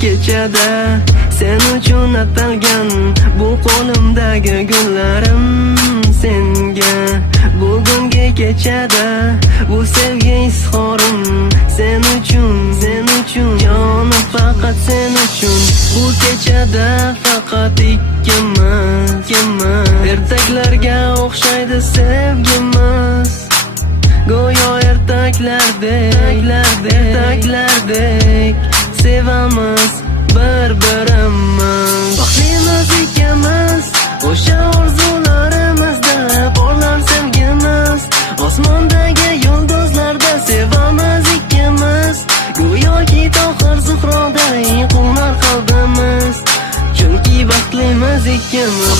kechada sen uchun atalgan bu qo'limdagi gullarim senga. Bugungi kechada bu sevgi izhorim sen uchun jonim faqat sen uchun. Bu kechada faqat ikkimiz ertaklarga o'xshaydi sevgimiz. Go'yo ertaklardek sevamiz bir-birimiz. Baxtimiz ikkimiz o'sha orzularimizda porlar sevgimiz. Osmondagi yulduzlarda sevamiz ikkimiz. Go'yoki tohir zuhroday qo'nar qalbimiz. Chunki baxtlimiz ikkimiz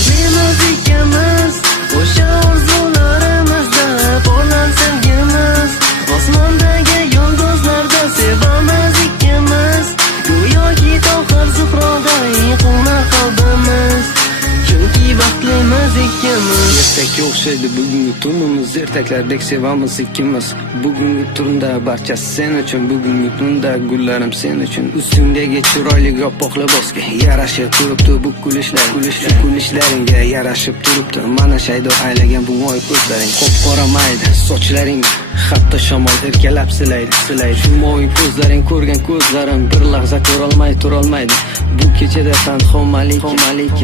o'sha orzularimizda porlar sevgimiz. Osmondagi yulduzlarda sevamiz ikkimiz. Go'yoki tohir zuhroday qo'nar qalbimiz. Chunki baxtlimiz ikkimiz. Ertakka o'xshaydi bugungi tunimiz, ertaklardek sevamiz ikkimiz. Bugungi tunda barchasi sen uchun, bugungi tunda gullarim sen uchun. Ustingdagi chiroyli oppoq libosga yarashib turibdi bu kulishlaringga yarashib turibdi. Mana shaydo aylagan bu moy ko'zlaring, qop-qora mayda sochlaring, hatto shamol erkalab silaydi. Shu moy ko'zlaring ko'rgan ko'zlarim bir lahza ko'rolmay turolmaydi. Bu kechada tanho malik,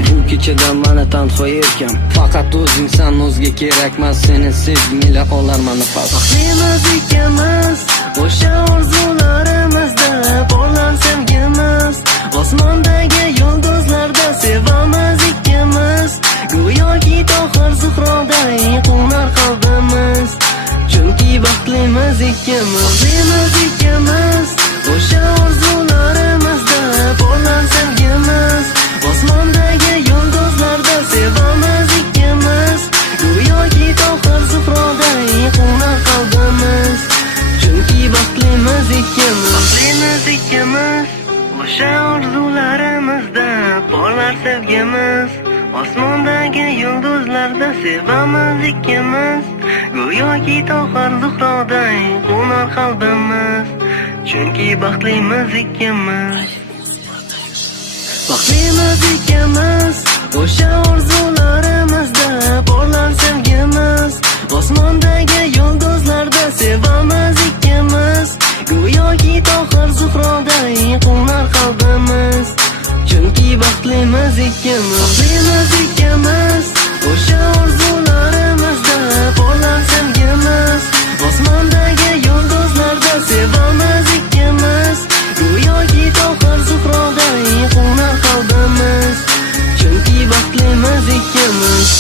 bu kechada mana tanho erkam. Faqat o'zingsan, o'zga kerakmas, seni sevgingla olarman nafas. Baxtlimiz ikkimiz o'sha orzularimizda porlar sevgimiz. Osmondagi yulduzlarda sevamiz ikkimiz. Go'yoki tohir zuhroday qo'nar qalbimiz. Chunki baxtlimiz ikkimiz o'sha orzularimizda porlar sevgimiz. Osmondagi yulduzlarda sevamiz ikkimiz. Go'yoki tohir zuhroday qo'nar qalbimiz. Chunki baxtlimiz ikkimiz o'sha orzularimizda porlar sevgimiz. Osmondagi yulduzlarda sevamiz ikkimiz. Go'yoki tohir zuhroday qo'nar qalbimiz. Chunki baxtlimiz ikkimiz. Baxtlimiz ikkimiz o'sha orzularimizda porlar sevgimiz. Osmondagi yulduzlarda sevamiz ikkimiz. Go'yoki tohir zuhroday qo'nar qalbimiz. Chunki baxtlimiz ikkimiz o'sha orzularimizda porlar sevgimiz. Osmondagi yulduzlarda sevamiz ikkimiz. Go'yoki tohir zuhroday qo'nar qalbimiz. Chunki baxtlimiz ikkimiz.